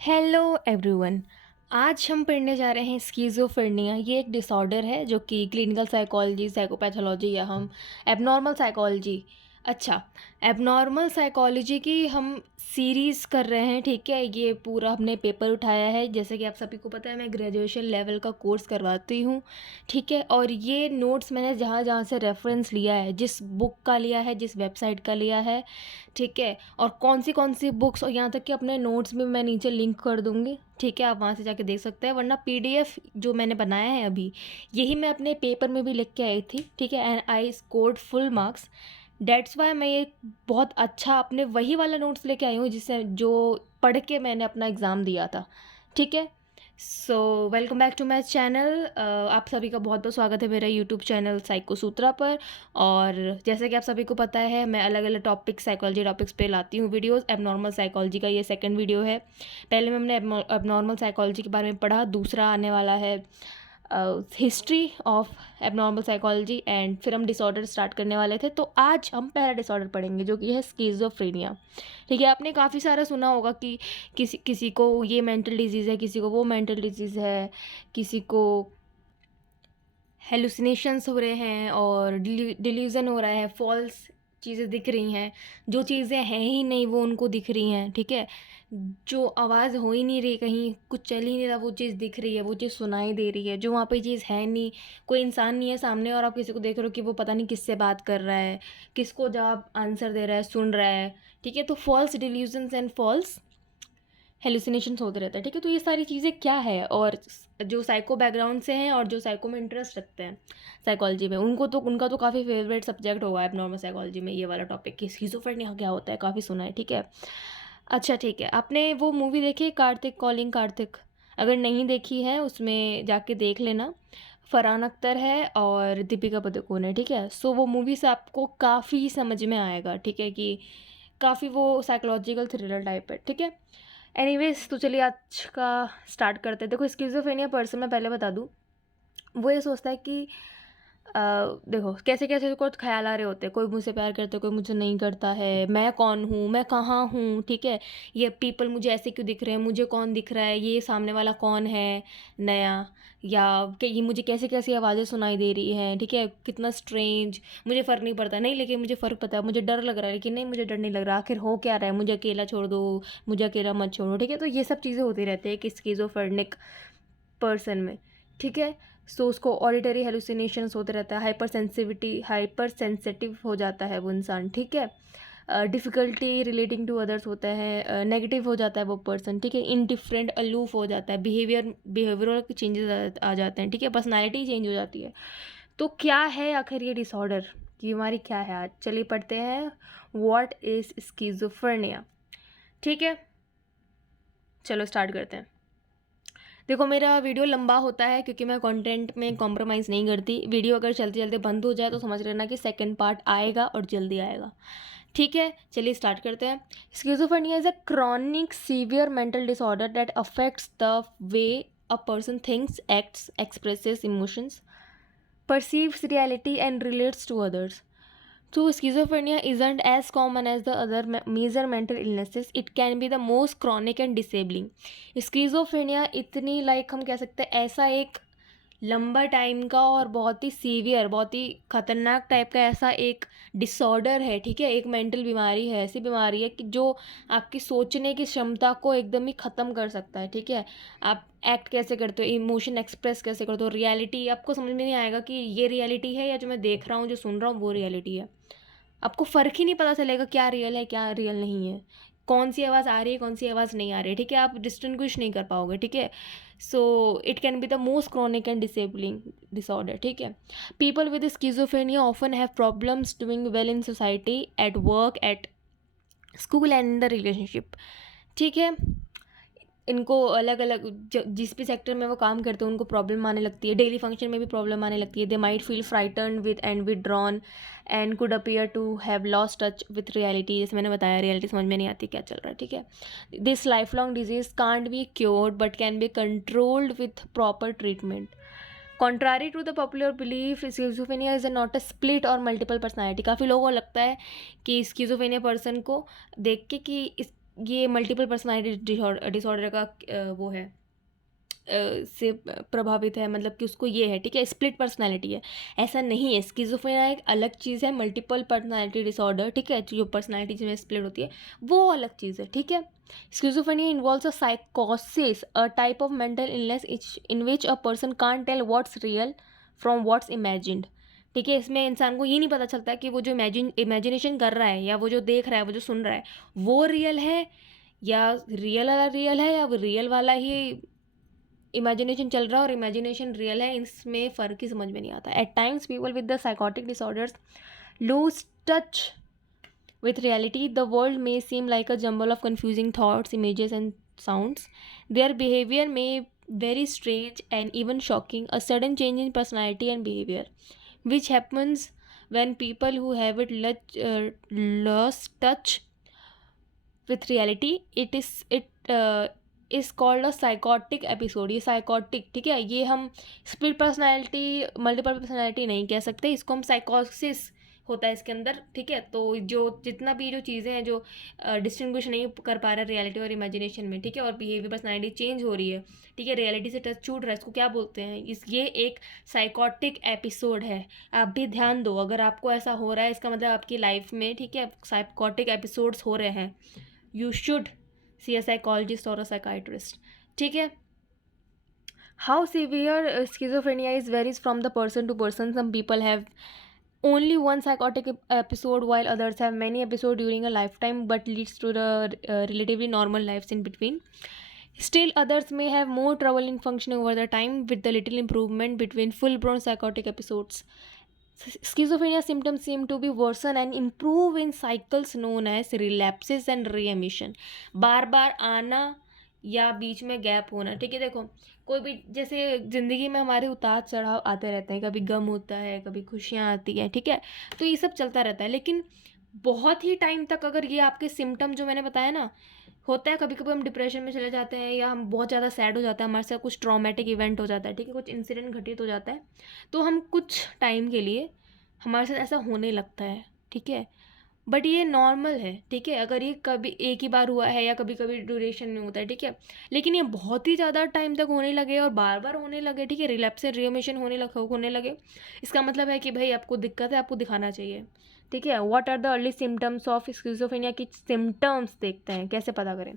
Hello everyone. आज हम पढ़ने जा रहे हैं स्किज़ोफ्रेनिया। ये एक डिसऑर्डर है जो कि क्लिनिकल साइकोलॉजी, साइकोपैथोलॉजी या हम एबनॉर्मल साइकोलॉजी अच्छा एबनॉर्मल साइकोलॉजी की हम सीरीज़ कर रहे हैं। ठीक है, ये पूरा हमने पेपर उठाया है। जैसे कि आप सभी को पता है, मैं ग्रेजुएशन लेवल का कोर्स करवाती हूँ। ठीक है, और ये नोट्स मैंने जहाँ जहाँ से रेफरेंस लिया है, जिस बुक का लिया है, जिस वेबसाइट का लिया है, ठीक है, और कौन सी बुक्स, और यहाँ तक कि अपने नोट्स में मैं नीचे लिंक कर दूँगी। ठीक है, आप वहाँ से जाके देख सकते हैं। वरना पीडीएफ जो मैंने बनाया है अभी, यही मैं अपने पेपर में भी लिख के आई थी। ठीक है, and I scored full marks. That's why मैं ये बहुत अच्छा अपने वही वाला नोट्स लेके आई हूँ जिससे जो पढ़ के मैंने अपना एग्ज़ाम दिया था। ठीक है, so welcome back to my channel. आप सभी का बहुत बहुत स्वागत है मेरा यूट्यूब चैनल साइको सूत्रा पर। और जैसे कि आप सभी को पता है, मैं अलग अलग टॉपिक, साइकोलॉजी टॉपिक्स पे लाती हूँ वीडियोस। एबनॉर्मल साइकोलॉजी का ये सेकंड वीडियो है। पहले में हमने एबनॉर्मल साइकोलॉजी के बारे में पढ़ा, दूसरा आने वाला है history of abnormal psychology, and फिर हम डिसऑर्डर स्टार्ट करने वाले थे। तो आज हम पहला डिसऑर्डर पढ़ेंगे जो कि है स्किज़ोफ्रेनिया। ठीक है, आपने काफ़ी सारा सुना होगा कि किसी किसी को ये मेंटल डिजीज़ है, किसी को वो मेंटल डिजीज़ है, किसी को हेलुसिनेशंस हो रहे हैं और डिल्यूज़न हो रहा है, फॉल्स चीज़ें दिख रही हैं, जो चीज़ें हैं ही नहीं वो उनको दिख रही हैं। ठीक है, जो आवाज़ हो ही नहीं रही, कहीं कुछ चल ही नहीं रहा, वो चीज़ दिख रही है, वो चीज़ सुनाई दे रही है। जो वहाँ पे चीज़ है नहीं, कोई इंसान नहीं है सामने, और आप किसी को देख रहे हो कि वो पता नहीं किससे बात कर रहा है, किसको जवाब आंसर दे रहा है, सुन रहा है। ठीक है, तो false delusions and false hallucinations होते रहता है। ठीक है, तो ये सारी चीज़ें क्या है, और जो साइको बैकग्राउंड से हैं और जो साइको में इंटरेस्ट रखते हैं साइकोलॉजी में, उनका तो काफ़ी फेवरेट सब्जेक्ट होगा एबनॉर्मल साइकोलॉजी में ये वाला टॉपिक कि स्किज़ोफ्रेनिया क्या होता है, काफ़ी सुना है। ठीक है, अच्छा ठीक है, आपने वो मूवी देखी है कार्तिक कॉलिंग कार्तिक? अगर नहीं देखी है, उसमें जाके देख लेना। फरहान अख्तर है और दीपिका पादुकोण है। ठीक है, सो वो मूवी से आपको काफ़ी समझ में आएगा। ठीक है, कि काफ़ी वो साइकोलॉजिकल थ्रिलर टाइप है। ठीक है, एनीवेज तो चलिए आज का स्टार्ट करते हैं। देखो, स्किज़ोफ्रेनिया पर्सन मैं पहले बता दूँ, वो ये सोचता है कि देखो कैसे कैसे को ख्याल आ रहे होते हैं, कोई मुझसे प्यार करता है, कोई मुझसे नहीं करता है, मैं कौन हूँ, मैं कहाँ हूँ। ठीक है, ये पीपल मुझे ऐसे क्यों दिख रहे हैं, मुझे कौन दिख रहा है, ये सामने वाला कौन है नया, या कि ये मुझे कैसे कैसी आवाज़ें सुनाई दे रही हैं। ठीक है, कितना स्ट्रेंज, मुझे फ़र्क नहीं पड़ता, नहीं लेकिन मुझे फ़र्क पता है, मुझे डर लग रहा है लेकिन नहीं मुझे डर नहीं लग रहा, आखिर हो क्या रहा है, मुझे अकेला छोड़ दो, मुझे अकेला मत छोड़ो। ठीक है, तो ये सब चीज़ें होती रहती है कि स्किज़ोफ्रेनिक पर्सन में। ठीक है, सो उसको ऑडिटरी हेलुसिनेशंस होते रहता है, हाइपर सेंसिटिव हो जाता है वो इंसान। ठीक है, डिफ़िकल्टी रिलेटिंग टू अदर्स होता है, नेगेटिव हो जाता है वो पर्सन। ठीक है, इनडिफरेंट, अलूफ हो जाता है, बिहेवियरल चेंजेस आ जाते हैं। ठीक है, पर्सनैलिटी चेंज हो जाती है। तो क्या है आखिर ये डिसऑर्डर की बीमारी क्या है? आज चलिए पढ़ते हैं व्हाट इज़ स्किज़ोफ्रेनिया। ठीक है, चलो स्टार्ट करते हैं। देखो, मेरा वीडियो लंबा होता है क्योंकि मैं कंटेंट में कॉम्प्रोमाइज़ नहीं करती। वीडियो अगर चलते चलते बंद हो जाए तो समझ लेना कि सेकंड पार्ट आएगा और जल्दी आएगा। ठीक है, चलिए स्टार्ट करते हैं। Schizophrenia is a chronic severe mental disorder that affects the way a person thinks, acts, expresses emotions, perceives reality and relates to others. So, schizophrenia isn't as common as the other major mental illnesses. It can be the most chronic and disabling. Schizophrenia इतनी हम कह सकते हैं ऐसा एक लंबा time का और बहुत ही सीवियर, बहुत ही खतरनाक टाइप का ऐसा एक डिसऑर्डर है। ठीक है, एक मेंटल बीमारी है, ऐसी बीमारी है कि जो आपकी सोचने की क्षमता को एकदम ही ख़त्म कर सकता है। ठीक है, आप एक्ट कैसे करते हो, इमोशन एक्सप्रेस कैसे करते हो, रियलिटी आपको समझ में नहीं आएगा कि ये रियलिटी है या जो मैं देख रहा हूँ, जो सुन रहा हूँ वो रियलिटी है। आपको फ़र्क ही नहीं पता चलेगा क्या रियल है, क्या रियल नहीं है, कौन सी आवाज़ आ रही है, कौन सी आवाज़ नहीं आ रही है। ठीक है, आप डिस्टिंग्विश नहीं कर पाओगे। ठीक है, so it can be the most chronic and disabling disorder. ठीक है, people with schizophrenia often have problems doing well in society, at work, at school and in the relationship. ठीक है, इनको अलग अलग जिस भी सेक्टर में वो काम करते हैं उनको प्रॉब्लम आने लगती है, डेली फंक्शन में भी प्रॉब्लम आने लगती है। They might feel frighten with and withdrawn and could appear to have lost touch with reality. जैसे मैंने बताया, रियलिटी समझ में नहीं आती क्या चल रहा है। ठीक है, this life long disease can't be cured but can be controlled with proper treatment. Contrary to the popular belief, schizophrenia is not a split or multiple personality. काफ़ी लोगों को लगता है कि schizophrenia पर्सन को देख के कि ये मल्टीपल पर्सनालिटी डिसऑर्डर का वो है से प्रभावित है, मतलब कि उसको ये है, ठीक है, स्प्लिट पर्सनालिटी है। ऐसा नहीं है, स्किज़ोफ्रेनिया एक अलग चीज़ है, मल्टीपल पर्सनालिटी डिसऑर्डर, ठीक है, जो पर्सनालिटी जिसमें स्प्लिट होती है वो अलग चीज़ है, ठीक है। स्किज़ोफ्रेनिया इन्वॉल्व्स अ साइकोसिस, a type of mental illness in which a person can't tell what's real from what's imagined, ठीक है। इसमें इंसान को ये नहीं पता चलता कि वो जो इमेजिनेशन कर रहा है या वो जो देख रहा है, वो जो सुन रहा है, वो रियल है या रियल है या वो रियल वाला ही इमेजिनेशन चल रहा है और इमेजिनेशन रियल है, इसमें फ़र्क ही समझ में नहीं आता। At times people with the psychotic disorders lose touch with reality. The world may seem like a jumble of confusing thoughts, images, and sounds. Their behavior may very strange and even shocking. A sudden change in personality and behavior, which happens when people who have lost touch with reality. Is called a psychotic episode. ये psychotic, ठीक है, ये हम split personality multiple personality नहीं कह सकते, इसको हम साइकोसिस होता है इसके अंदर, ठीक है। तो जो जितना भी जो चीज़ें हैं जो डिस्टिंग्विश नहीं कर पा रहा है रियलिटी और इमेजिनेशन में, ठीक है, और बिहेवियर पर्सनैलिटी चेंज हो रही है, ठीक है, रियलिटी से टच छूट रहा है, इसको क्या बोलते हैं, ये एक साइकोटिक एपिसोड है। आप भी ध्यान दो, अगर आपको ऐसा हो रहा है इसका मतलब आपकी लाइफ में, ठीक है, साइकोटिक एपिसोड्स हो रहे हैं, you should see a psychologist or a psychiatrist, ठीक है। How severe schizophrenia is varies from the person to person. Some people have only one psychotic episode while others have many episodes during a lifetime but leads to the relatively normal lives in between. Still others may have more trouble in functioning over the time with the little improvement between full blown psychotic episodes. Schizophrenia symptoms seem to be worsen and improve in cycles known as relapses and remission. बार बार आना या बीच में gap होना, ठीक है। देखो कोई भी जैसे ज़िंदगी में हमारे उतार चढ़ाव आते रहते हैं, कभी गम होता है, कभी खुशियाँ आती हैं, ठीक है, तो ये सब चलता रहता है। लेकिन बहुत ही टाइम तक अगर ये आपके सिम्टम जो मैंने बताया ना, होता है कभी कभी हम डिप्रेशन में चले जाते हैं या हम बहुत ज़्यादा सैड हो जाता है, हमारे साथ कुछ ट्रॉमेटिक इवेंट हो जाता है, ठीक है, कुछ इंसिडेंट घटित हो जाता है, तो हम कुछ टाइम के लिए हमारे साथ ऐसा होने लगता है, ठीक है, बट ये नॉर्मल है, ठीक है। अगर ये कभी एक ही बार हुआ है या कभी कभी ड्यूरेशन में होता है, ठीक है, लेकिन ये बहुत ही ज़्यादा टाइम तक होने लगे और बार बार होने लगे, ठीक है, रिलैप्स से रिमिशन होने लगे, इसका मतलब है कि भाई आपको दिक्कत है, आपको दिखाना चाहिए, ठीक है। What are the early symptoms of schizophrenia की सिम्टम्स देखते हैं, कैसे पता करें।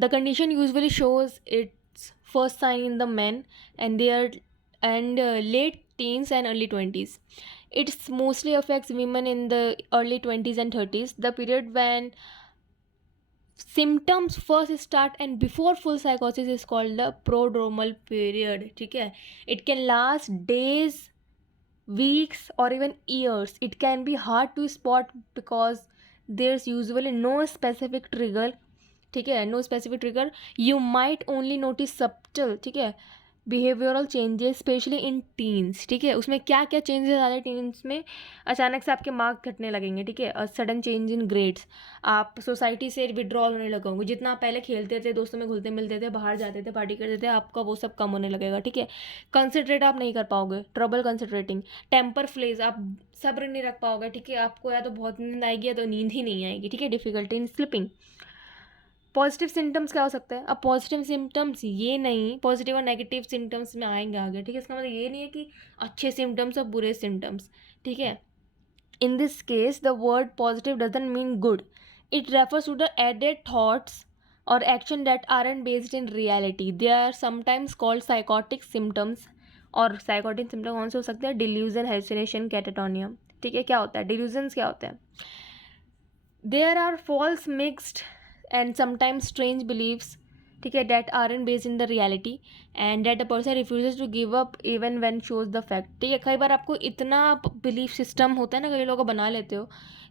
The condition usually shows its first sign in the man and their and late teens and early 20s. It mostly affects women in the early 20s and 30s, the period when symptoms first start and before full psychosis is called the prodromal period, ठीक है। It can last days, weeks or even years. It can be hard to spot because there's usually no specific trigger, ठीक है, no specific trigger. You might only notice subtle, ठीक है, behavioural changes specially in teens, ठीक है। उसमें क्या क्या changes आ रहे हैं टीन्स में, अचानक से आपके मार्क घटने लगेंगे, ठीक है, सडन चेंज इन ग्रेड्स, आप सोसाइटी से विड्रॉल होने लगोगे, जितना आप पहले खेलते थे, दोस्तों में घुलते मिलते थे, बाहर जाते थे, पार्टी करते थे, आपका वो सब कम होने लगेगा, ठीक है। कंसंट्रेट आप नहीं कर पाओगे, ट्रबल कंसंट्रेटिंग, टेम्पर फ्लेज, आप सब्र नहीं रख पाओगे, ठीक है, आपको या तो बहुत नींद आएगी या तो नींद ही नहीं आएगी, ठीक है, difficulty in sleeping. Positive symptoms क्या हो सकता है, अब पॉजिटिव सिम्टम्स ये नहीं, पॉजिटिव और नेगेटिव सिम्टम्स में आएंगे आगे, ठीक है, इसका मतलब ये नहीं है कि अच्छे सिम्टम्स और बुरे सिम्टम्स, ठीक है। In this case the word positive doesn't mean good, it refers to the added thoughts और action that aren't based in reality. They are sometimes called psychotic symptoms. और साइकोटिक सिम्टम कौन से हो सकते हैं, डिल्यूजन, हेलुसिनेशन, कैटाटोनिया, ठीक है। क्या होता है डिल्यूजन्स, क्या होता है, there are false mixed and sometimes strange beliefs, ठीक है, that aren't based in the reality and that a person refuses to give up even when shows the fact, ठीक है। कई बार आपको इतना बिलीफ सिस्टम होता है ना, कई लोग बना लेते हो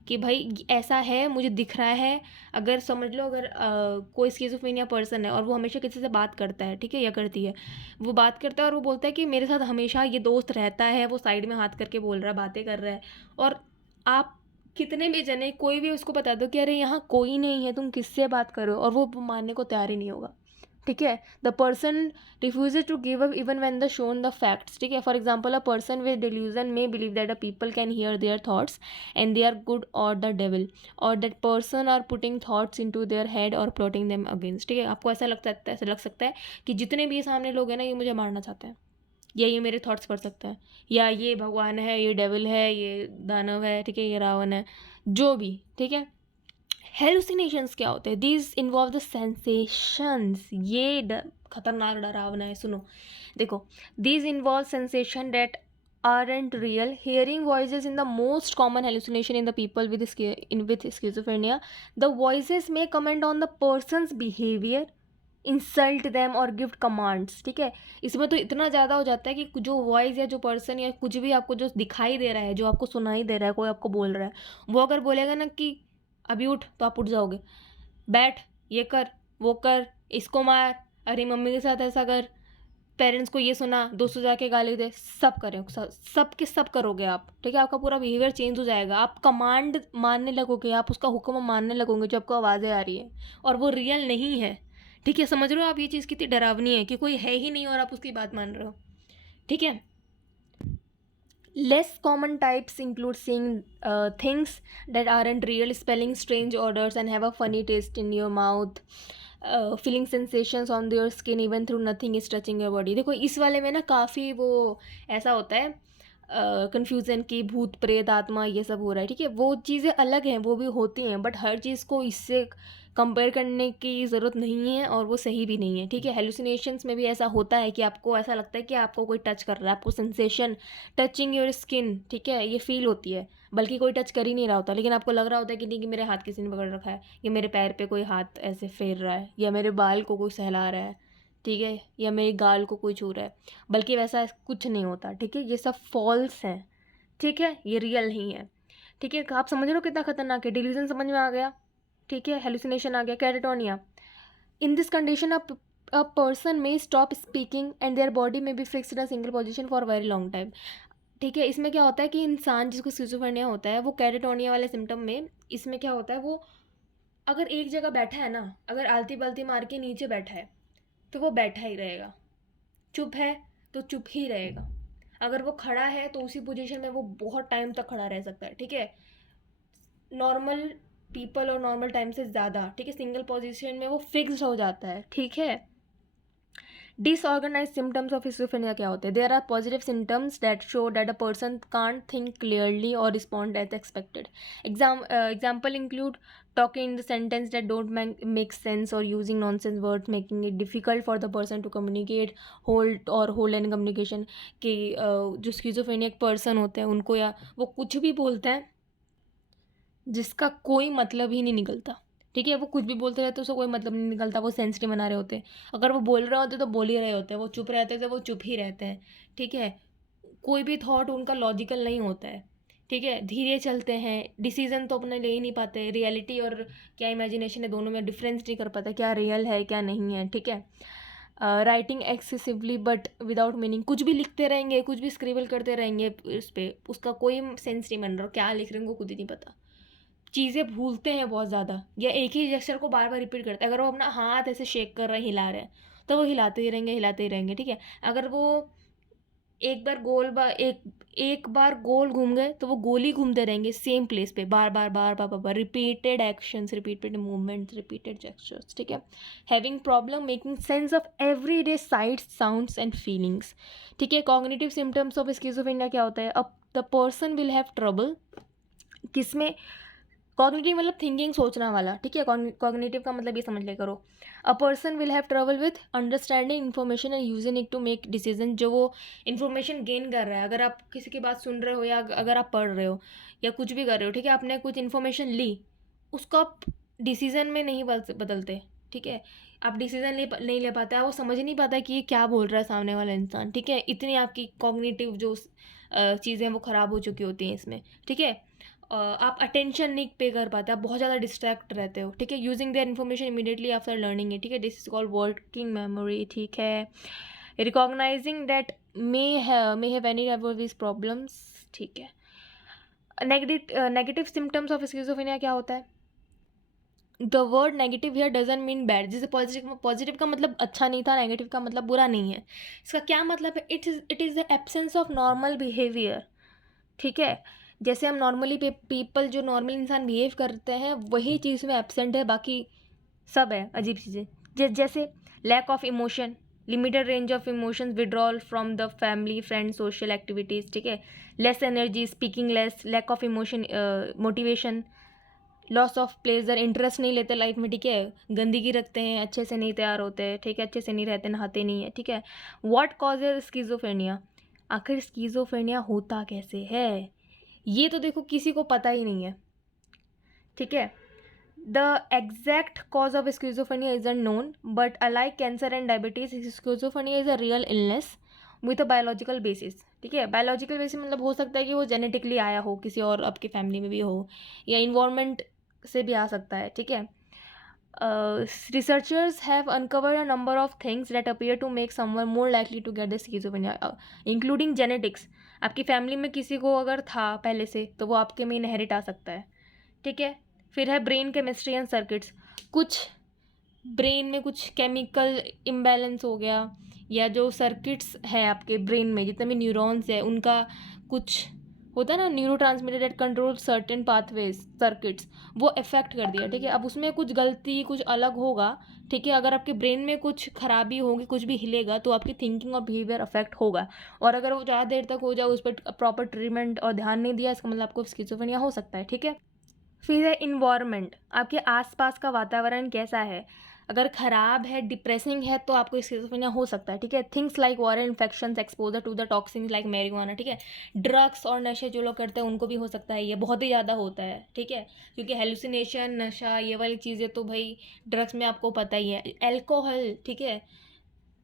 कि भाई ऐसा है, मुझे दिख रहा है। अगर समझ लो अगर कोई स्किज़ोफ्रेनिया पर्सन है और वो हमेशा किसी से बात करता है, ठीक है, या करती है, वो बात करता है और वो बोलता है कि मेरे साथ हमेशा ये दोस्त रहता है, वो साइड में हाथ करके बोल रहा है, बातें कर रहा है, और आप कितने भी जने कोई भी उसको बता दो कि अरे यहाँ कोई नहीं है, तुम किससे बात करो, और वो मानने को तैयार ही नहीं होगा, ठीक है. The person refuses to give up even when the shown the facts. ठीक है. For example a person with delusion may believe that a people can hear their thoughts and they are God or the devil, or that person are putting thoughts into their head or plotting them against. ठीक है. आपको ऐसा लग सकता है कि जितने भी सामने लोग हैं ना, ये मुझे मारना चाहते हैं, या ये मेरे थॉट्स पढ़ सकते हैं, या ये भगवान है, ये डेविल है, ये दानव है, ठीक है, ये रावण है, जो भी. ठीक है. हेलुसिनेशंस क्या होते हैं? These involve the sensations. ये खतरनाक डरावना है, सुनो. देखो, these involve sensation that aren't real. Hearing voices in the most common hallucination in the people with schizophrenia. The voices may comment on the person's behavior, insult them और gift commands. ठीक है. इसमें तो इतना ज़्यादा हो जाता है कि जो वॉइस या जो पर्सन या कुछ भी आपको जो दिखाई दे रहा है, जो आपको सुनाई दे रहा है, कोई आपको बोल रहा है, वो अगर बोलेगा ना कि अभी उठ, तो आप उठ जाओगे. बैठ, ये कर, वो कर, इसको मार, अरे मम्मी के साथ ऐसा कर, पेरेंट्स को ये सुना, दोस्तों जाके गाली दे, सब करें, सब के सब करोगे आप. ठीक है. आपका पूरा बिहेवियर चेंज हो जाएगा. आप कमांड मानने लगोगे, आप उसका हुक्म मानने लगोगे जो आपको आवाज़ें आ रही है, और वो रियल नहीं है. ठीक है. समझ रहे हो आप ये चीज़ कितनी डरावनी है कि कोई है ही नहीं और आप उसकी बात मान रहे हो. ठीक है. Less common types include seeing things that aren't real, smelling strange odours and have a funny taste in your mouth, feeling sensations on your skin even though nothing is touching your body. देखो, इस वाले में ना काफ़ी वो ऐसा होता है कन्फ्यूज़न की भूत प्रेत आत्मा ये सब हो रहा है. ठीक है. वो चीज़ें अलग हैं, वो भी होती हैं, बट हर चीज़ को इससे कंपेयर करने की ज़रूरत नहीं है, और वो सही भी नहीं है. ठीक है. हेलुसिनेशंस में भी ऐसा होता है कि आपको ऐसा लगता है कि आपको कोई टच कर रहा है, आपको सेंसेशन टचिंग योर स्किन, ठीक है, ये फील होती है, बल्कि कोई टच कर ही नहीं रहा होता, लेकिन आपको लग रहा होता है कि नहीं, कि मेरे हाथ किसी ने पकड़ रखा है, या मेरे पैर पे कोई हाथ ऐसे फेर रहा है, या मेरे बाल को कोई सहला रहा है. ठीक है. या मेरी गाल को कोई छू रहा है, बल्कि वैसा कुछ नहीं होता. ठीक है. ये सब फॉल्स है. ठीक है. ये रियल नहीं है. ठीक है. आप समझ रहे हो कितना खतरनाक है. डिल्यूजन समझ में आ गया. ठीक है. हेलुसिनेशन आ गया. Catatonia. In this condition a person may stop speaking and their body may be fixed in a single position for very long time. ठीक है. इसमें क्या होता है कि इंसान जिसको स्किज़ोफ्रेनिया होता है, वो कैटाटोनिया वाले सिम्टम में, इसमें क्या होता है, वो अगर एक जगह बैठा है ना, अगर आलती बालती मार के नीचे बैठा है, तो वो बैठा ही रहेगा. चुप है तो चुप ही रहेगा. अगर वो खड़ा है तो उसी पोजीशन में वो बहुत टाइम तक खड़ा रह सकता है. ठीक है. नॉर्मल पीपल और नॉर्मल टाइम से ज़्यादा. ठीक है. सिंगल पोजीशन में वो फिक्स्ड हो जाता है. ठीक है. डिसऑर्गेनाइज सिम्टम्स ऑफ स्किज़ोफ्रेनिया क्या होते हैं? There are positive symptoms that show that a person can't think clearly और respond as expected. Example include talking in the sentence that don't make sense or using nonsense words, making it difficult for the person to communicate, hold in communication. कि जो schizophrenic person होते हैं उनको, या वो कुछ भी बोलते हैं जिसका कोई मतलब ही नहीं निकलता. ठीक है. वो कुछ भी बोलते रहते हैं, उसका कोई मतलब नहीं निकलता, वो सेंसिटिव बना रहे होते हैं. अगर वो बोल रहे होते तो बोल ही रहे होते हैं, वो चुप रहते थे वो चुप ही रहते हैं. ठीक है. कोई भी थॉट उनका लॉजिकल नहीं होता है. ठीक है. धीरे चलते हैं, डिसीजन तो अपने ले ही नहीं पाते, रियलिटी और क्या इमेजिनेशन है दोनों में डिफरेंस नहीं कर पाते, क्या रियल है क्या नहीं है. ठीक है. Writing excessively but without meaning. कुछ भी लिखते रहेंगे, कुछ भी स्क्रिबल करते रहेंगे उस पर, उसका कोई सेंस नहीं बन रहा, क्या लिख रहे हैं उनको खुद ही नहीं पता. चीज़ें भूलते हैं बहुत ज़्यादा, या एक ही जेस्चर को बार बार रिपीट करते हैं. अगर वो अपना हाथ ऐसे शेक कर रहे हैं, हिला रहे हैं, तो वो हिलाते ही रहेंगे, हिलाते ही रहेंगे. ठीक है. अगर वो एक बार गोल घूम गए, तो वो गोल ही घूमते रहेंगे सेम प्लेस पे, बार बार बार बार बार बार. Repeated actions, repeated movements, repeated gestures. ठीक है. Having problem making sense of everyday sights, sounds and feelings. ठीक है. कॉग्निटिव सिम्टम्स ऑफ स्किज़ोफ्रेनिया क्या होता है? अब the person will have trouble. किसमें? कॉग्निटिव मतलब थिंकिंग, सोचना वाला. ठीक है. कॉग्निटिव का मतलब ये समझ ले करो. A person will have trouble with understanding information and using it to make decision. जो वो इन्फॉर्मेशन गेन कर रहा है, अगर आप किसी की बात सुन रहे हो, या अगर आप पढ़ रहे हो, या कुछ भी कर रहे हो, ठीक है, आपने कुछ इन्फॉर्मेशन ली, उसको आप डिसीजन में नहीं बदलते. ठीक है. आप डिसीजन नहीं ले पाते, वो समझ नहीं पाता कि ये क्या बोल रहा है सामने वाला इंसान. ठीक है. इतनी आपकी कॉग्निटिव जो चीज़ें वो ख़राब हो चुकी होती हैं इसमें. ठीक है. आप अटेंशन नहीं पे कर पाते, आप बहुत ज़्यादा डिस्ट्रैक्ट रहते हो. ठीक है. Using their information immediately after learning it. ठीक है. This is called working memory. ठीक है. Recognising that may have any of this problems. ठीक है. नेगेटिव सिम्टम्स ऑफ स्किज़ोफ्रेनिया क्या होता है? The word negative here doesn't mean bad, जैसे पॉजिटिव का मतलब अच्छा नहीं था, नेगेटिव का मतलब बुरा नहीं है। इसका क्या मतलब है? It is the absence of normal behaviour, ठीक है। जैसे हम नॉर्मली पीपल जो नॉर्मल इंसान बिहेव करते हैं वही चीज़ में एब्सेंट है, बाकी सब है अजीब चीज़ें। जैसे lack of emotion, limited range of emotions, withdrawal from the family friend social activities, ठीक है। Less energy, speaking less, lack of emotion, motivation, loss of pleasure, interest नहीं लेते लाइफ में, ठीक है। गंदगी रखते हैं, अच्छे से नहीं तैयार होते, ठीक है, अच्छे से नहीं रहते, नहाते नहीं है, ठीक है। व्हाट कॉजेज स्किज़ोफ्रेनिया, आखिर स्किज़ोफ्रेनिया होता कैसे है, ये तो देखो किसी को पता ही नहीं है, ठीक है। The exact cause of schizophrenia isn't known, but alike cancer and diabetes, schizophrenia is a real illness with a biological basis, ठीक है। बायोलॉजिकल बेसिस मतलब हो सकता है कि वो जेनेटिकली आया हो, किसी और आपकी फैमिली में भी हो, या इन्वायरमेंट से भी आ सकता है, ठीक है। Researchers have uncovered a number of things that appear to make someone more likely to get the schizophrenia, including genetics. आपकी फैमिली में किसी को अगर था पहले से तो वो आपके में इनहेरिट आ सकता है, ठीक है। फिर है ब्रेन केमिस्ट्री एंड सर्किट्स, कुछ ब्रेन में कुछ केमिकल इम्बैलेंस हो गया, या जो सर्किट्स हैं आपके ब्रेन में जितने भी न्यूरॉन्स है उनका कुछ होता है ना, neurotransmitter that control certain pathways circuits, वो इफेक्ट कर दिया, ठीक है। अब उसमें कुछ गलती कुछ अलग होगा, ठीक है। अगर आपके ब्रेन में कुछ खराबी होगी, कुछ भी हिलेगा तो आपकी थिंकिंग और बिहेवियर अफेक्ट होगा, और अगर वो ज़्यादा देर तक हो जाए, उस पर प्रॉपर ट्रीटमेंट और ध्यान नहीं दिया, इसका मतलब आपको स्किज़ोफ्रेनिया हो सकता है, ठीक है। फिर है इन्वायरमेंट, आपके आसपास का वातावरण कैसा है, अगर ख़राब है, डिप्रेसिंग है, तो आपको स्किज़ोफ्रेनिया हो सकता है, ठीक है। Things like viral infections, exposure to the toxins like marijuana, ठीक है। ड्रग्स और नशे जो लोग करते हैं उनको भी हो सकता है, ये बहुत ही ज़्यादा होता है, ठीक है। क्योंकि हेलुसिनेशन, नशा, ये वाली चीज़ें तो भाई ड्रग्स में आपको पता ही है। एल्कोहल, ठीक है,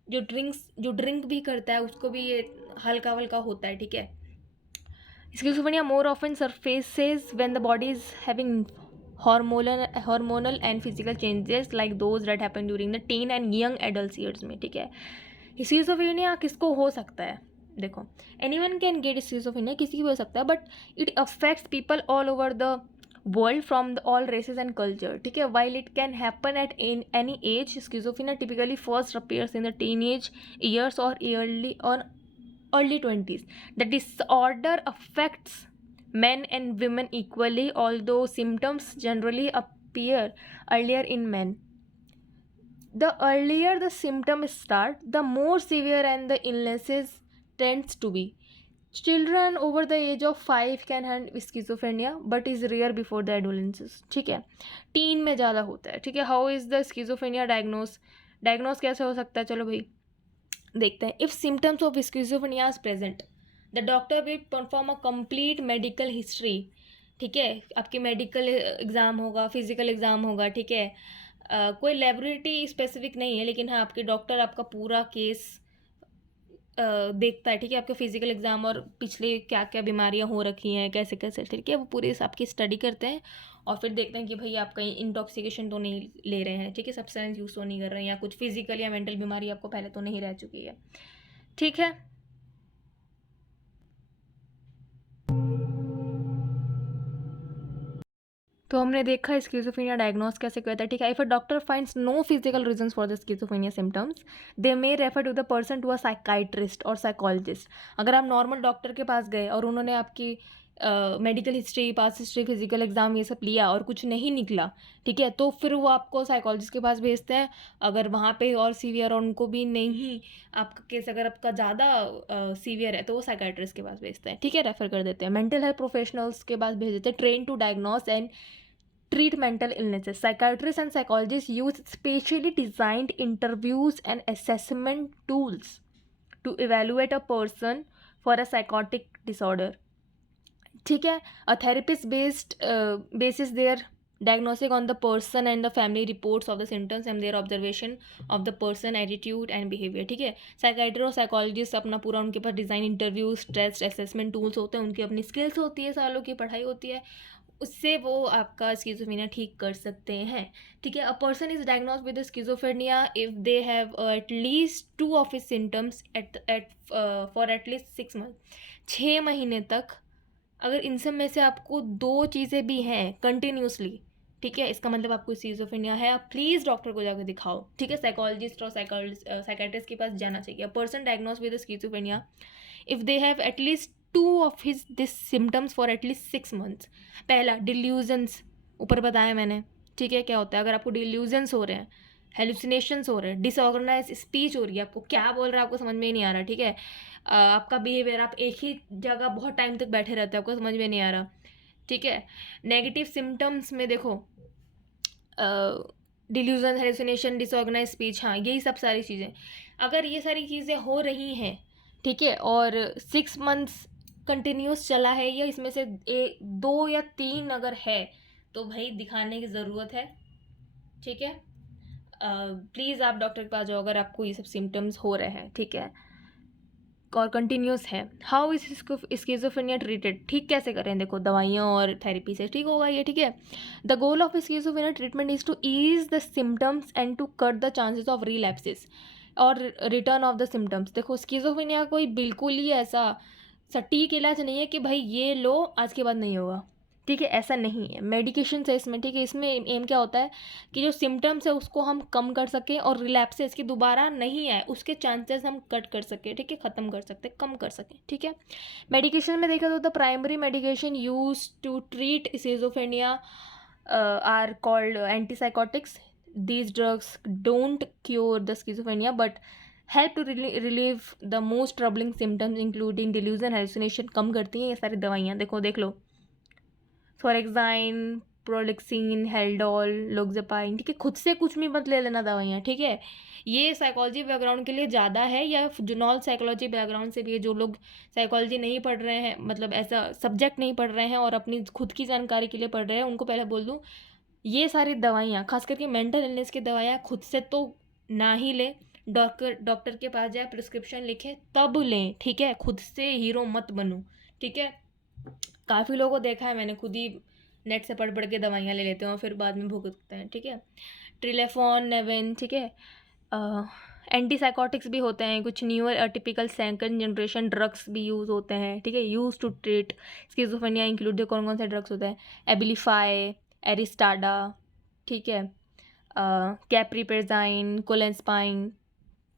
जो ड्रिंक भी करता है उसको भी ये हल्का वल्का होता है, ठीक है। Schizophrenia more often surfaces when the body is having hormonal and physical changes like those that happen during the teen and young adults years में, ठीक है। Schizophrenia किसको हो सकता है? देखो, anyone can get schizophrenia, किसी को हो सकता है, but it affects people all over the world from all races and culture, ठीक है। While it can happen at any age, schizophrenia typically first appears in the teenage years or early 20s. The disorder affects men and women equally, although symptoms generally appear earlier in men. The earlier the symptoms start, the more severe and the illnesses tends to be. Children over the age of 5 can have schizophrenia but is rare before the adolescence, ठीक है। Tin में ज़्यादा होता है, ठीक है। How is the schizophrenia diagnose कैसे हो सकता है, चलो भाई देखते हैं। If symptoms of schizophrenia is present, the doctor will perform a complete medical history, ठीक है। आपके मेडिकल एग्ज़ाम होगा, फिजिकल एग्ज़ाम होगा, ठीक है। कोई लेबोरेटरी स्पेसिफिक नहीं है, लेकिन हाँ आपके डॉक्टर आपका पूरा केस देखता है, ठीक है। आपके फिजिकल एग्ज़ाम और पिछले क्या क्या बीमारियां हो रखी हैं, कैसे कैसे, ठीक है, वो पूरे आपकी स्टडी करते हैं और फिर देखते हैं कि भाई आप कहीं इंटॉक्सिकेशन तो नहीं ले रहे हैं, ठीक है, सब्सटेंस यूज़ तो नहीं कर रहे हैं, या कुछ फिजिकल या मेंटल बीमारी आपको पहले तो नहीं रह चुकी है, ठीक है। तो हमने देखा स्किज़ोफ्रेनिया डायग्नोस कैसे करता है, ठीक है। If a doctor finds no physical reasons for the schizophrenia symptoms, they may refer to the person to a psychiatrist or psychologist. अगर आप नॉर्मल डॉक्टर के पास गए और उन्होंने आपकी मेडिकल हिस्ट्री, पास हिस्ट्री, फिजिकल एग्जाम ये सब लिया और कुछ नहीं निकला, ठीक है, तो फिर वो आपको साइकोलॉजिस्ट के पास भेजते हैं। अगर वहाँ पे और सीवियर और उनको भी नहीं, आपका केस अगर आपका ज़्यादा सीवियर है तो वो साइकाइट्रिस्ट के पास भेजते हैं, ठीक है, रेफर कर देते हैं। मेंटल हेल्थ प्रोफेशनल्स के पास भेज देते हैं, train to diagnose and treat mental illnesses. Psychiatrists and psychologists use specially designed interviews and assessment tools to evaluate a person for a psychotic disorder, ठीक है। A therapist bases their diagnostic on the person and the family reports of the symptoms and their observation of the person attitude and behavior, ठीक है। Psychiatrist or psychologist अपना पूरा उनके पास design interviews, test, assessment tools होते हैं, उनकी अपनी स्किल्स होती है, सालों की पढ़ाई होती है, उससे वो आपका स्किज़ोफ्रेनिया ठीक कर सकते हैं, ठीक है। A person is diagnose with schizophrenia if they have at least 2 of his symptoms at for at least 6 month, 6 महीने तक। अगर इन सब में से आपको 2 चीज़ें भी हैं कंटिन्यूसली, ठीक है, इसका मतलब आपको स्किज़ोफ्रेनिया है, आप प्लीज़ डॉक्टर को जाकर दिखाओ, ठीक है, साइकोलॉजिस्ट और साइकेट्रिस्ट के पास जाना चाहिए. A person diagnose with schizophrenia if they have at least 2 of his this symptoms for at least 6 months. पहला, डिल्यूजन्स, ऊपर बताया मैंने, ठीक है, क्या होता है अगर आपको डिल्यूजन्स हो रहे हैं, हेलुसिनेशंस हो रहे हैं, डिसऑर्गेनाइज स्पीच हो रही है, आपको क्या बोल रहा है आपको समझ में ही नहीं आ रहा, ठीक है, आपका बिहेवियर, आप एक ही जगह बहुत टाइम तक बैठे रहते हैं, आपको समझ में नहीं आ रहा, ठीक है. नेगेटिव सिम्टम्स में देखो, डिल्यूजन, हेलुसिनेशन, डिसऑर्गेनाइज स्पीच, हाँ यही सब सारी चीज़ें, अगर ये सारी चीज़ें हो रही हैं, ठीक है, और 6 मंथ्स कंटिन्यूस चला है, या इसमें से 2 या 3 अगर है, तो भाई दिखाने की ज़रूरत है, ठीक है. प्लीज़ आप डॉक्टर के पास जाओ अगर आपको ये सब सिम्टम्स हो रहे हैं, ठीक है, और कंटिन्यूस है. हाउ इज स्किज़ोफ्रेनिया ट्रीटेड, ठीक कैसे करें, देखो दवाइयाँ और थेरेपी से ठीक होगा ये, ठीक है. The goal of schizophrenia treatment is to ease the symptoms and to cut the chances of relapses और रिटर्न ऑफ द सिम्टम्स. देखो स्किज़ोफ्रेनिया कोई बिल्कुल ही ऐसा सटीक इलाज नहीं है कि भाई ये लो आज के बाद नहीं होगा, ठीक है, ऐसा नहीं है. मेडिकेशन है इसमें, ठीक है, इसमें एम क्या होता है कि जो सिम्टम्स है उसको हम कम कर सकें और रिलैप्सेस की दोबारा नहीं आए उसके चांसेस हम कट कर सकें, ठीक है, ख़त्म कर सकते, कम कर सकें, ठीक है. मेडिकेशन में देखा तो the primary medication use to treat schizophrenia are called antipsychotics. These drugs don't cure the schizophrenia but help to relieve the most troubling symptoms including delusion, hallucination. कम करती हैं ये सारी दवाइयाँ, देख लो, फॉरेक्साइन, प्रोलिक्सिन, हेल्डोल, लोक्जेपाइन, ठीक है, खुद से कुछ भी मत ले लेना दवाइयाँ, ठीक है. ये साइकोलॉजी बैकग्राउंड के लिए ज़्यादा है, या जो नॉन साइकोलॉजी बैकग्राउंड से भी है, जो लोग साइकोलॉजी नहीं पढ़ रहे हैं, मतलब ऐसा सब्जेक्ट नहीं पढ़ रहे हैं और अपनी खुद की जानकारी के लिए पढ़ रहे हैं, उनको पहले बोल दूँ, ये सारी दवाइयाँ खास करके मेंटल इलनेस की दवाइयाँ खुद से तो ना ही लें, डॉक्टर के पास जाए, प्रिस्क्रिप्शन लिखे तब लें, ठीक है, खुद से हीरो मत बनो, ठीक है. काफ़ी लोगों को देखा है मैंने, खुद ही नेट से पढ़ के दवाइयाँ ले लेते हैं और फिर बाद में भुगतते हैं, ठीक है. ट्रिलेफॉन, नेवेन, ठीक है, एंटीसाइकोटिक्स भी होते हैं, कुछ newer atypical second generation drugs भी यूज़ होते हैं, ठीक है, use to treat schizophrenia. Include कौन कौन से ड्रग्स होते हैं, एबिलिफाई, एरिस्टाडा, ठीक है, कैप्रीपेजाइन, कोलेंस्पाइन,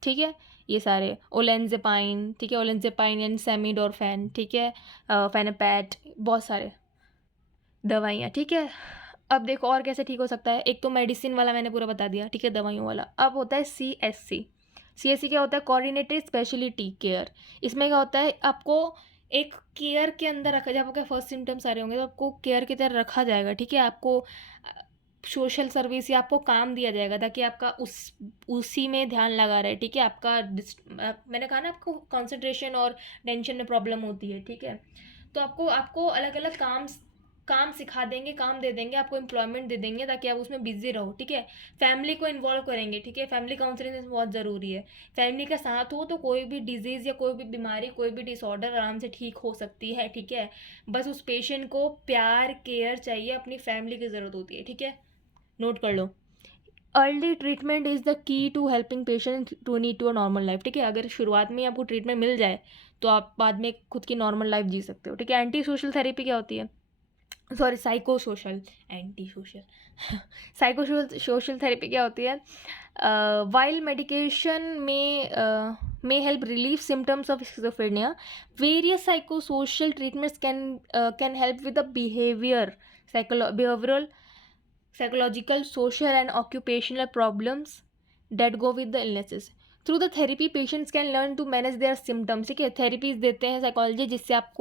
ठीक है, ये सारे, ओलेंजेपाइन, ठीक है, ओलेंजेपाइन एंड सेमिडोरफेन, ठीक है, फेनेपैट, बहुत सारे दवाइयाँ, ठीक है. अब देखो और कैसे ठीक हो सकता है, एक तो मेडिसिन वाला मैंने पूरा बता दिया, ठीक है, दवाइयों वाला. अब होता है CSC क्या होता है, कोऑर्डिनेटेड स्पेशलिटी केयर. इसमें क्या होता है, आपको एक केयर के अंदर रखा, जब आपके फर्स्ट सिम्टम्स आ रहे होंगे तो आपको केयर की तरह रखा जाएगा, ठीक है, आपको सोशल सर्विस या आपको काम दिया जाएगा ताकि आपका उसी में ध्यान लगा रहे, ठीक है. आपका मैंने कहा ना आपको कंसंट्रेशन और टेंशन में प्रॉब्लम होती है, ठीक है, तो आपको अलग अलग काम सिखा देंगे, काम दे देंगे, आपको एम्प्लॉयमेंट दे देंगे ताकि आप उसमें बिजी रहो, ठीक है. फैमिली को इन्वॉल्व करेंगे, ठीक है, फैमिली काउंसलिंग इसमें बहुत ज़रूरी है. फैमिली का साथ हो तो कोई भी डिजीज़ या कोई भी बीमारी, कोई भी डिसऑर्डर आराम से ठीक हो सकती है, ठीक है. बस उस पेशेंट को प्यार, केयर चाहिए, अपनी फैमिली की ज़रूरत होती है, ठीक है, नोट कर लो. Early treatment is the key to helping patient to need to a normal life, ठीक है. अगर शुरुआत में आपको ट्रीटमेंट मिल जाए तो आप बाद में खुद की नॉर्मल लाइफ जी सकते हो, ठीक है. एंटी सोशल थेरेपी क्या होती है, sorry psychosocial, anti social psychosocial therapy क्या होती है, वाइल मेडिकेशन में help relieve symptoms of schizophrenia, various psychosocial treatments can help with the behavioral, psychological, social and occupational problems that go with the illnesses. Through the therapy, patients can learn to manage their symptoms, ठीक है. Therapies देते हैं psychology जिससे आप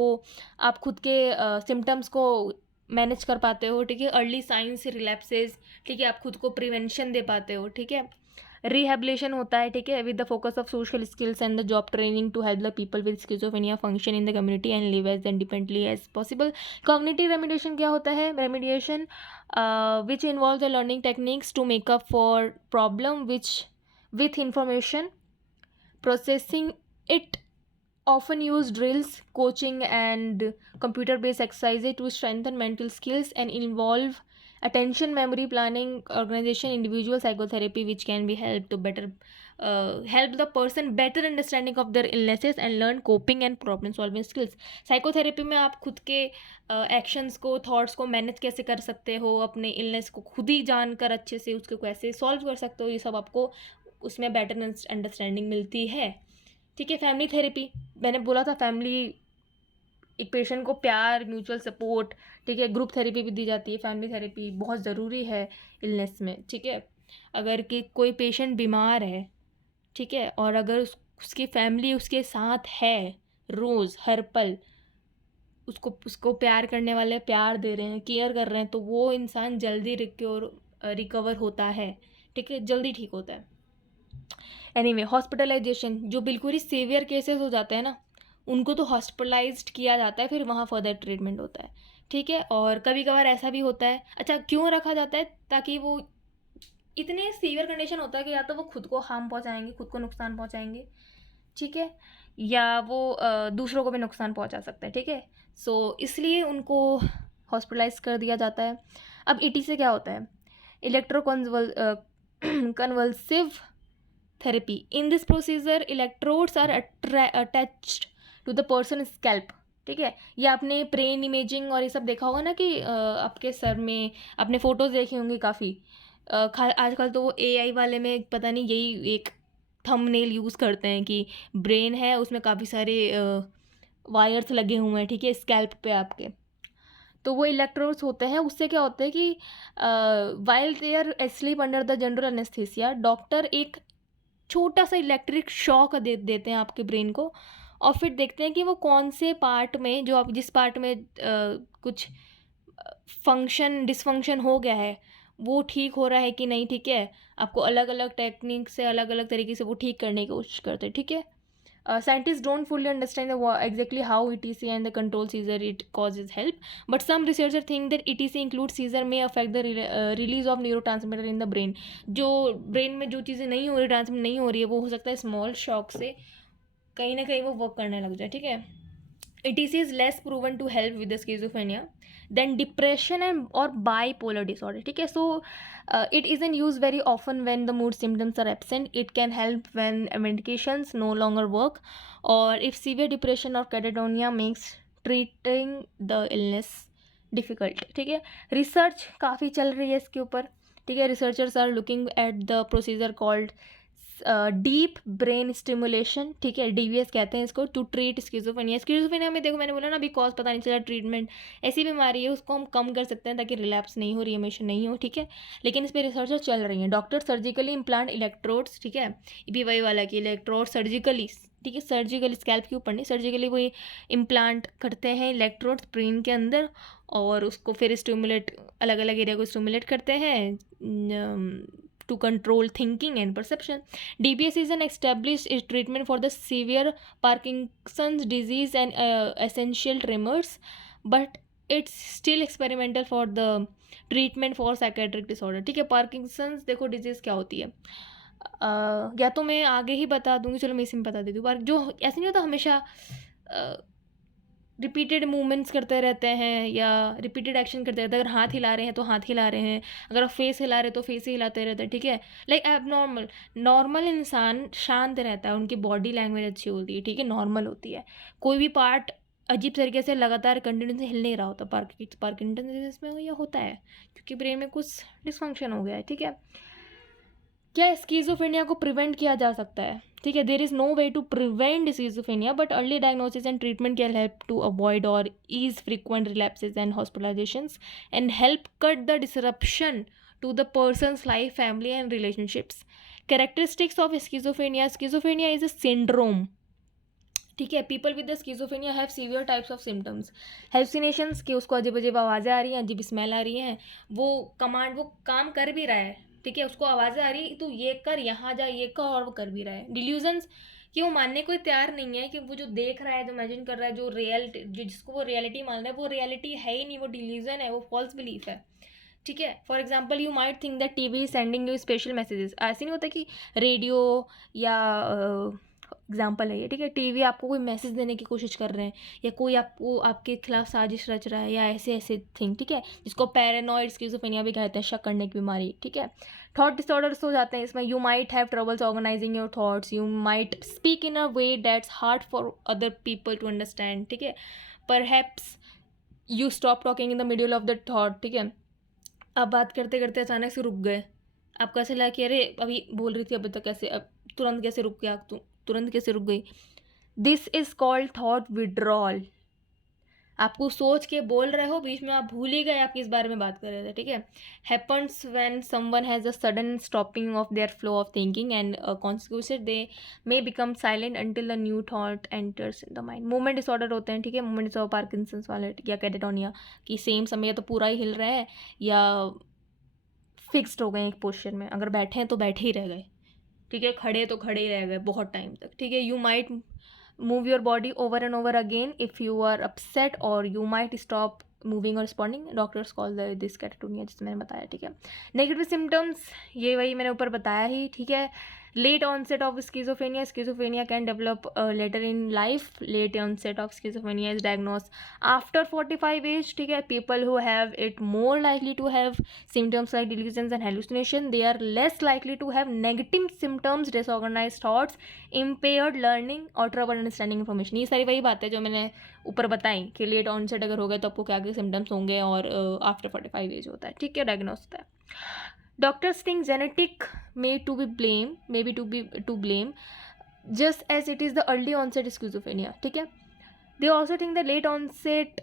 खुद के symptoms को manage कर पाते हो, ठीक है. अर्ली साइंस रिलैप्सेस, ठीक है, आप खुद को प्रिवेंशन दे पाते हो, ठीक है. रिहेबिलिटेशन होता है, ठीक है, with the focus of social skills and the job training to help the people with schizophrenia function in the community and live as independently as possible. Cognitive remediation क्या होता है, remediation which involves the learning techniques to make up for problem which with information processing it, often use drills, coaching and computer based exercises to strengthen mental skills and attention, memory, planning, organization, individual psychotherapy which can be help to better help the person better understanding of their illnesses and learn coping and problem solving skills. Psychotherapy में आप खुद के actions को, thoughts को manage कैसे कर सकते हो, अपने इलनेस को खुद ही जानकर अच्छे से उसको कैसे सॉल्व कर सकते हो, ये सब आपको उसमें बेटर अंडरस्टैंडिंग मिलती है. ठीक है. फैमिली थेरेपी, मैंने बोला था फैमिली, एक पेशेंट को प्यार, म्यूचुअल सपोर्ट, ठीक है. ग्रुप थेरेपी भी दी जाती है. फैमिली थेरेपी बहुत ज़रूरी है इलनेस में. ठीक है. अगर कि कोई पेशेंट बीमार है, ठीक है, और अगर उसकी फैमिली उसके साथ है रोज़ हर पल, उसको प्यार करने वाले प्यार दे रहे हैं, केयर कर रहे हैं, तो वो इंसान जल्दी रिकवर होता है. ठीक है, जल्दी ठीक होता है. एनीवे, हॉस्पिटलाइजेशन, जो बिल्कुल ही सीवियर केसेस हो जाते हैं ना, उनको तो हॉस्पिटलाइज्ड किया जाता है, फिर वहाँ फर्दर ट्रीटमेंट होता है. ठीक है. और कभी कभार ऐसा भी होता है. अच्छा, क्यों रखा जाता है? ताकि वो इतने सीवियर कंडीशन होता है कि या तो वो खुद को हार्म पहुँचाएंगे, खुद को नुकसान पहुँचाएंगे, ठीक है, या वो दूसरों को भी नुकसान पहुँचा सकते हैं. ठीक है. सो इसलिए उनको हॉस्पिटलाइज कर दिया जाता है. अब ईटी से क्या होता है? Convulsive therapy. In this procedure, electrodes are attached to the person's scalp. ठीक है. ये आपने ब्रेन इमेजिंग और ये सब देखा होगा ना कि आपके सर में आपने फ़ोटोज़ देखी होंगी काफ़ी. आजकल तो वो एआई वाले में पता नहीं यही एक थंबनेल यूज़ करते हैं कि ब्रेन है, उसमें काफ़ी सारे वायर्स लगे हुए हैं, ठीक है, स्कैल्प पे आपके. तो वो इलेक्ट्रोड्स होते हैं. उससे क्या होता है कि while they are asleep under the general anaesthesia, doctor एक छोटा सा इलेक्ट्रिक शॉक देते हैं आपके ब्रेन को, और फिर देखते हैं कि वो कौन से पार्ट में, जो आप जिस पार्ट में कुछ डिसफंक्शन हो गया है, वो ठीक हो रहा है कि नहीं. ठीक है. आपको अलग अलग टेक्निक से, अलग अलग तरीके से वो ठीक करने की कोशिश करते हैं. ठीक है. Scientists don't fully understand exactly how ETC and the control seizure it causes help, but some researchers think that ETC includes seizure may affect the release of neurotransmitter in the brain. जो brain में जो चीज़ें नहीं हो रही, transmit नहीं हो रही है, वो हो सकता है स्मॉल शॉक से कहीं ना कहीं वो वर्क करने लग जाए. ठीक है. ETC is less proven to help with the schizophrenia than depression and or bipolar disorder. ठीक है. So it isn't used very often when the mood symptoms are absent. It can help when medications no longer work, or if severe depression or catatonia makes treating the illness difficult. ठीक है. Research काफ़ी चल रही है इसके ऊपर. ठीक है. Researchers are looking at the procedure called deep brain stimulation. ठीक है. डीबीएस कहते हैं इसको, टू ट्रीट स्किज़ोफ्रेनिया. स्किज़ोफ्रेनिया में देखो, मैंने बोला ना अभी कॉज पता नहीं चला, ट्रीटमेंट ऐसी बीमारी है उसको हम कम कर सकते हैं ताकि रिलैप्स नहीं हो, रिएमिशन नहीं हो. ठीक है. लेकिन इस पर रिसर्च चल रही हैं. डॉक्टर सर्जिकली इम्प्लांट इलेक्ट्रोड्स, ठीक है, पीवाई वाला की इलेक्ट्रोड सर्जिकली, ठीक है, सर्जिकली स्कैल्प के ऊपर नहीं, सर्जिकली वो इम्प्लांट करते हैं इलेक्ट्रोड्स ब्रेन के अंदर, और उसको फिर स्टिमुलेट, अलग अलग एरिया को स्टिमुलेट करते हैं to control thinking and perception. DBS is an established treatment for the severe Parkinson's disease and essential tremors, but it's still experimental for the treatment for psychiatric disorder. ठीक है. Parkinson's देखो disease क्या होती है, या तो मैं आगे ही बता दूंगी, चलो मैं इसी में बता देती हूँ. जो ऐसे नहीं होता हमेशा रिपीटेड मूवमेंट्स करते रहते हैं या रिपीटेड एक्शन करते रहते हैं. अगर हाथ हिला रहे हैं तो हाथ हिला रहे हैं, अगर आप फेस हिला रहे हैं तो फेस ही हिलाते रहते हैं. ठीक है. लाइक नॉर्मल इंसान शांत रहता है, उनकी बॉडी लैंग्वेज अच्छी होती है. ठीक है, नॉर्मल होती है. कोई भी पार्ट अजीब तरीके से लगातार कंटिन्यूसली हिल नहीं रहा होता. पार्किंसन डिजीज में यह होता है क्योंकि ब्रेन में कुछ डिसफंक्शन हो गया है. ठीक है. क्या स्किज़ोफ्रेनिया को प्रिवेंट किया जा सकता है? ठीक है. There is no way to prevent schizophrenia, but early diagnosis and treatment can help to avoid और ease frequent relapses and hospitalizations and help cut the disruption to the person's life, family and relationships. Characteristics of schizophrenia. Schizophrenia is a syndrome. ठीक है. People with the schizophrenia have severe types of symptoms. Hallucinations, कि उसको अजीब अजीब आवाज़ें आ रही हैं, अजीब स्मेल आ रही हैं, वो काम कर भी रहा है. ठीक है, उसको आवाज़ें आ रही है, तू ये कर, यहाँ जा, ये कर, और वो कर भी रहा है. डिल्यूजन्स, कि वो मानने को तैयार नहीं है कि वो जो देख रहा है, जो इमेजिन कर रहा है, जो जिसको वो रियलिटी मान रहा है, वो रियलिटी है ही नहीं, वो डिल्यूजन है, वो फॉल्स बिलीफ है. ठीक है. For example, you might think that TV is sending you special messages. ऐसे नहीं होता कि रेडियो या एग्जांपल है ये, ठीक है। टीवी आपको कोई मैसेज देने की कोशिश कर रहे हैं, या कोई आपको आपके खिलाफ साजिश रच रहा है, या ऐसे ऐसे थिंग, ठीक है, जिसको पैरानॉइड स्किज़ोफ्रेनिया भी कहते हैं, शक करने की बीमारी, ठीक है। थॉट डिसऑर्डर्स हो जाते हैं इसमें। You might have troubles organising your thoughts, you might speak in a way that's hard for other people to understand, ठीक है। Perhaps you stop talking in the middle of the thought, ठीक है। आप बात करते करते अचानक से रुक गए, आपको ऐसे लगा कि अरे अभी बोल रही थी, अभी तक कैसे, अब तुरंत कैसे रुक गया, तुरंत कैसे रुक गई। This is called thought withdrawal. आपको सोच के बोल रहे हो, बीच में आप भूल ही गए आप किस बारे में बात कर रहे थे, ठीक है। Happens when someone has a sudden stopping of their flow of thinking and consequences they may become silent until the new thought enters in the mind. Movement disorder होते हैं, ठीक है। मूवमेंट डिसऑर्डर पार्किंसंस वाले या catatonia, कि same समय या तो पूरा ही हिल रहा है या फिक्स्ड हो गए एक पोस्चर में, अगर बैठे हैं तो बैठे ही रह गए, ठीक है, खड़े तो खड़े ही रह गए बहुत टाइम तक, ठीक है। You might move your body over and over again if you are upset, or you might stop moving or responding. Doctors call this catatonia, जिससे मैंने बताया, ठीक है। नेगेटिव सिम्टम्स, ये वही मैंने ऊपर बताया ही, ठीक है। Late onset of schizophrenia, schizophrenia can develop later in life. Late onset of schizophrenia is diagnose after 45 age, ठीक है। People who have it more likely to have symptoms like delusions and hallucination. They are less likely to have negative symptoms, disorganized thoughts, impaired learning और trouble understanding information। ये सारी वही बातें जो मैंने ऊपर बताई कि लेट ऑनसेट अगर हो गया तो आपको क्या क्या सिम्टम्स होंगे, और आफ्टर 45 एज होता है, ठीक है, डायग्नोस होता है। Doctors think genetic may be to blame just as it is the early onset schizophrenia, ठीक है। They also think the late onset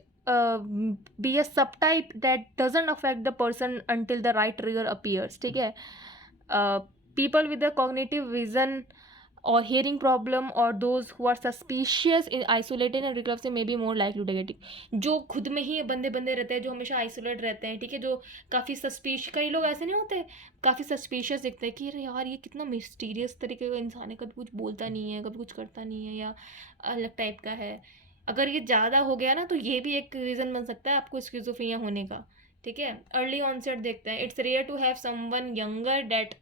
be a subtype that doesn't affect the person until the right trigger appears, ठीक है। People with a cognitive vision or hearing problem or those who are suspicious in isolated and reclusive may be more likely to get it। जो खुद में ही बंदे बंदे रहते हैं, जो हमेशा आइसोलेट रहते हैं, ठीक है, जो काफ़ी कई लोग ऐसे नहीं होते, काफ़ी सस्पिशियस दिखते हैं कि अरे यार ये कितना मिस्टीरियस तरीके का इंसान है, कभी कुछ बोलता नहीं है, कभी कुछ करता नहीं है, या अलग टाइप का है। अगर ये ज़्यादा हो गया ना, तो ये भी एक रीज़न बन सकता है आपको स्किज़ोफ्रेनिया होने का, ठीक है। अर्ली ऑनसेट देखते हैं। It's rare to have someone younger than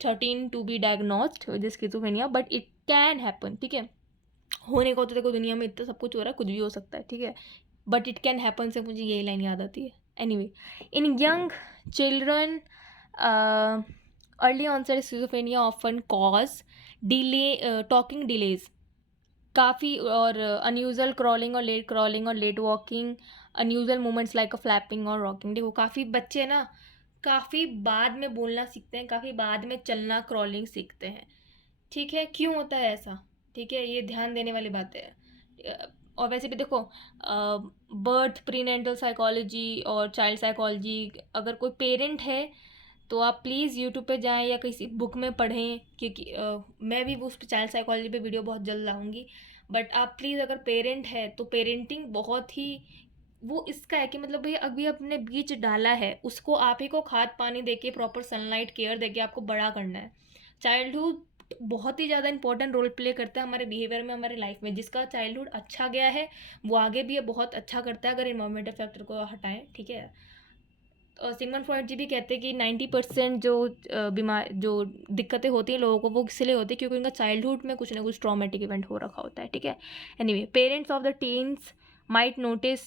13 to be diagnosed with schizophrenia, but it can happen, ठीक है। होने को तो देखो दुनिया में इतना सब कुछ हो रहा है, कुछ भी हो सकता है, ठीक है, बट इट कैन हैपन से मुझे यही लाइन याद आती है। Anyway, in young children early onset schizophrenia often cause delay talking delays काफ़ी, और अनयूजुअल क्रॉलिंग और late walking, unusual movements like a flapping और रॉकिंग। देखो काफ़ी बच्चे ना काफ़ी बाद में बोलना सीखते हैं, काफ़ी बाद में चलना क्रॉलिंग सीखते हैं, ठीक है। क्यों होता है ऐसा, ठीक है, ये ध्यान देने वाली बातें हैं। और वैसे भी देखो बर्थ प्रीनेंटल साइकोलॉजी और चाइल्ड साइकोलॉजी, अगर कोई पेरेंट है तो आप प्लीज़ यूट्यूब पे जाएं या किसी बुक में पढ़ें, क्योंकि मैं भी उस चाइल्ड साइकोलॉजी पे वीडियो बहुत जल्द लाऊंगी। बट आप प्लीज़, अगर पेरेंट है तो पेरेंटिंग बहुत ही वो इसका है कि मतलब भैया अभी अपने बीज डाला है, उसको आप ही को खाद पानी देके प्रॉपर सनलाइट केयर देके आपको बड़ा करना है। चाइल्डहुड बहुत ही ज़्यादा इंपॉर्टेंट रोल प्ले करता है हमारे बिहेवियर में, हमारे लाइफ में। जिसका चाइल्डहुड अच्छा गया है वो आगे भी बहुत अच्छा करता है, अगर इन्वायरमेंटल फैक्टर को हटाएं, ठीक है। सिगमंड फ्रॉइड जी भी कहते हैं कि 90% जो जो दिक्कतें होती हैं लोगों को, वो इसलिए होती है क्योंकि उनका चाइल्डहुड में कुछ ना कुछ ट्रॉमेटिक इवेंट हो रखा होता है, ठीक है। Anyway, parents of the teens might notice,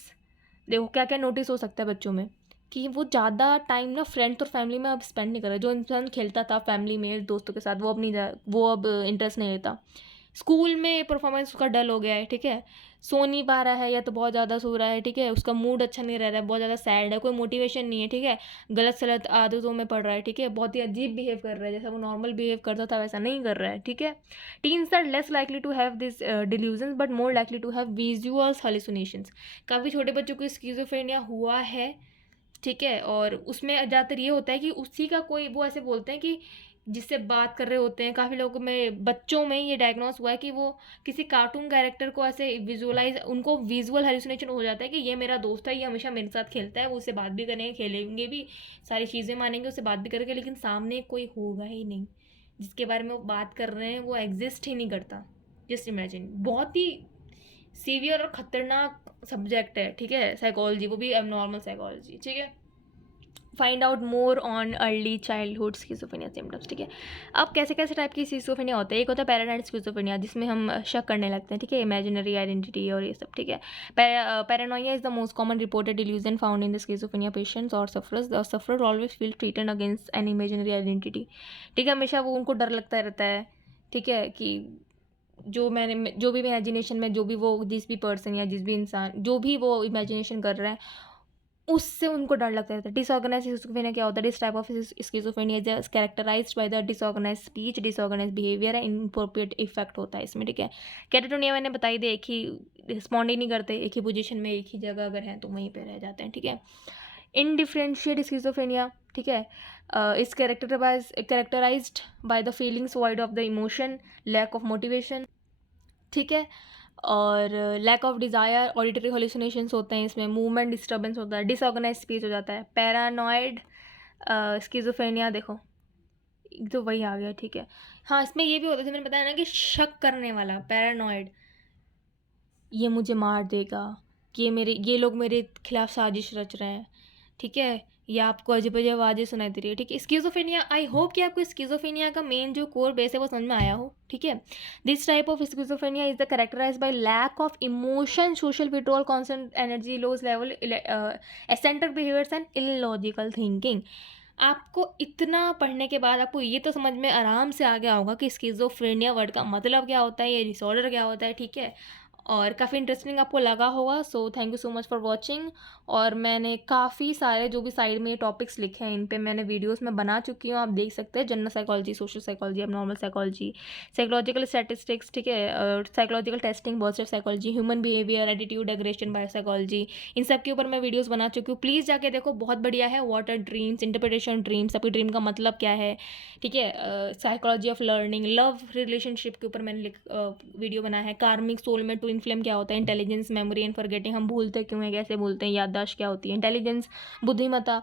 देखो क्या क्या नोटिस हो सकता है बच्चों में, कि वो ज़्यादा टाइम ना फ्रेंड्स और फैमिली में अब स्पेंड नहीं कर रहा। जो इंसान खेलता था फैमिली में दोस्तों के साथ, वो अब इंटरेस्ट नहीं लेता। स्कूल में परफॉर्मेंस उसका डल हो गया है, ठीक है। सो नहीं पा रहा है, या तो बहुत ज़्यादा सो रहा है, ठीक है, उसका मूड अच्छा नहीं रह रहा है, बहुत ज़्यादा सैड है, कोई मोटिवेशन नहीं है, ठीक है, गलत सलत आदतों में पड़ रहा है, ठीक है, बहुत ही अजीब बिहेव कर रहा है, जैसा वो नॉर्मल बिहेव करता था वैसा नहीं कर रहा है, ठीक है। Teens are less likely to have this delusions but more likely to have visuals hallucinations. काफ़ी छोटे बच्चों को स्किज़ोफ्रेनिया हुआ है, ठीक है, और उसमें ज़्यादातर ये होता है कि उसी का कोई, वो ऐसे बोलते हैं कि जिससे बात कर रहे होते हैं, काफ़ी लोगों में बच्चों में ये डायग्नोस हुआ है कि वो किसी कार्टून कैरेक्टर को ऐसे विजुअलाइज, उनको विजुअल हेलुसिनेशन हो जाता है कि ये मेरा दोस्त है, ये हमेशा मेरे साथ खेलता है, वो उससे बात भी करेंगे, खेलेंगे भी, सारी चीज़ें मानेंगे, उससे बात भी करेंगे, लेकिन सामने कोई होगा ही नहीं जिसके बारे में वो बात कर रहे हैं, वो एग्जिस्ट ही नहीं करता। जस्ट इमेजिन, बहुत ही सीवियर और ख़तरनाक सब्जेक्ट है, ठीक है, साइकोलॉजी, वो भी एबनॉर्मल साइकोलॉजी, ठीक है। Find out more on early childhood schizophrenia symptoms, ठीक है। अब कैसे कैसे टाइप की स्किज़ोफ्रेनिया होता है, एक होता है पैरानॉइड स्किज़ोफ्रेनिया जिसमें हम शक करने लगते हैं, ठीक है, इमेजिनरी आइडेंटिटी और ये सब, ठीक है। Paranoia is the most common reported delusion found in the schizophrenia patients और sufferers. The sufferer always feel threatened against an imaginary identity, ठीक है, हमेशा वो उनको डर लगता रहता है, ठीक है, कि जो भी इमेजिनेशन में जो भी वो जिस भी पर्सन या जिस भी इंसान जो भी वो इमेजिनेशन कर रहा है उससे उनको डर लगता रहता है। डिसऑर्गेनाइज्ड स्किज़ोफ्रेनिया क्या होता है? This type of schizophrenia is characterised by the disorganised speech, disorganised behaviour and inappropriate affect होता है इसमें, ठीक है। कैटाटोनिया मैंने बताई दे, एक ही रिस्पॉन्ड ही नहीं करते, एक ही पोजीशन में एक ही जगह अगर हैं तो वहीं पे रह जाते हैं, ठीक है। इनडिफरेंशिएट स्किज़ोफ्रेनिया, ठीक है, is characterised by the feelings void of the emotion, lack of motivation, ठीक है, और lack of desire, auditory hallucinations होते हैं इसमें, मूवमेंट डिस्टर्बेंस होता है, डिसऑर्गेनाइज स्पीच हो जाता है। पैरानॉइड स्किज़ोफ्रेनिया देखो एक तो वही आ गया, ठीक है। हाँ, इसमें ये भी होता है, मैंने बताया ना कि शक करने वाला पैरानॉइड, ये मुझे मार देगा, ये लोग मेरे खिलाफ साजिश रच रहे हैं, ठीक है, या आपको अजब-अजब आवाज़ें सुनाई दे रही है, ठीक है। स्किज़ोफ्रेनिया, आई होप कि आपको स्किज़ोफ्रेनिया का मेन जो कोर बेस है वो समझ में आया हो, ठीक है। This type of schizophrenia is the characterised by lack of emotion, social withdrawal, constant energy loss level, eccentric behaviours and illogical thinking. आपको इतना पढ़ने के बाद आपको ये तो समझ में आराम से आ गया होगा कि स्किज़ोफ्रेनिया वर्ड का मतलब क्या होता है, ये डिसऑर्डर क्या होता है, ठीक है, और काफ़ी इंटरेस्टिंग आपको लगा होगा। So thank you so much for watching. और मैंने काफ़ी सारे जो भी साइड में टॉपिक्स लिखे हैं इन पे मैंने वीडियोस में बना चुकी हूँ, आप देख सकते हैं। जनरल साइकोलॉजी, सोशल साइकोलॉजी, अब नॉर्मल साइकोलॉजी, साइकोलॉजिकल स्टैटिस्टिक्स, ठीक है, psychological testing, positive psychology, human behaviour, attitude, aggression, biopsychology, इन सब के ऊपर मैं वीडियोज़ बना चुकी हूँ। प्लीज़ जाके देखो, बहुत बढ़िया है। What are dreams, interpretation dreams, आपकी ड्रीम का मतलब क्या है, ठीक है, psychology of learning, love relationship के ऊपर मैंने वीडियो बनाया है। कार्मिक सोलमेट टू इन्फ्लेम क्या होता है, इंटेलिजेंस, मेमोरी एंड फॉरगेटिंग, हम भूलते क्यों हैं, कैसे भूलते हैं, याददाश्त क्या होती है, इंटेलिजेंस, बुद्धिमत्ता,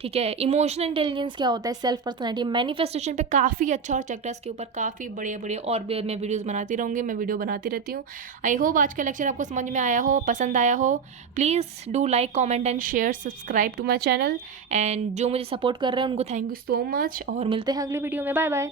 ठीक है, इमोशनल इंटेलिजेंस क्या होता है, सेल्फ पर्सनैलिटी, मैनिफेस्टेशन पे काफ़ी अच्छा, और चैप्टर्स के ऊपर काफ़ी बड़े बड़े और भी मैं वीडियोज़ बनाती रहूँगी, मैं वीडियो बनाती रहती हूँ। आई होप आज का लेक्चर आपको समझ में आया हो, पसंद आया हो। Please do like, comment and share, subscribe to my channel, and जो मुझे सपोर्ट कर रहे हैं उनको थैंक यू सो मच, और मिलते हैं अगली वीडियो में। Bye bye.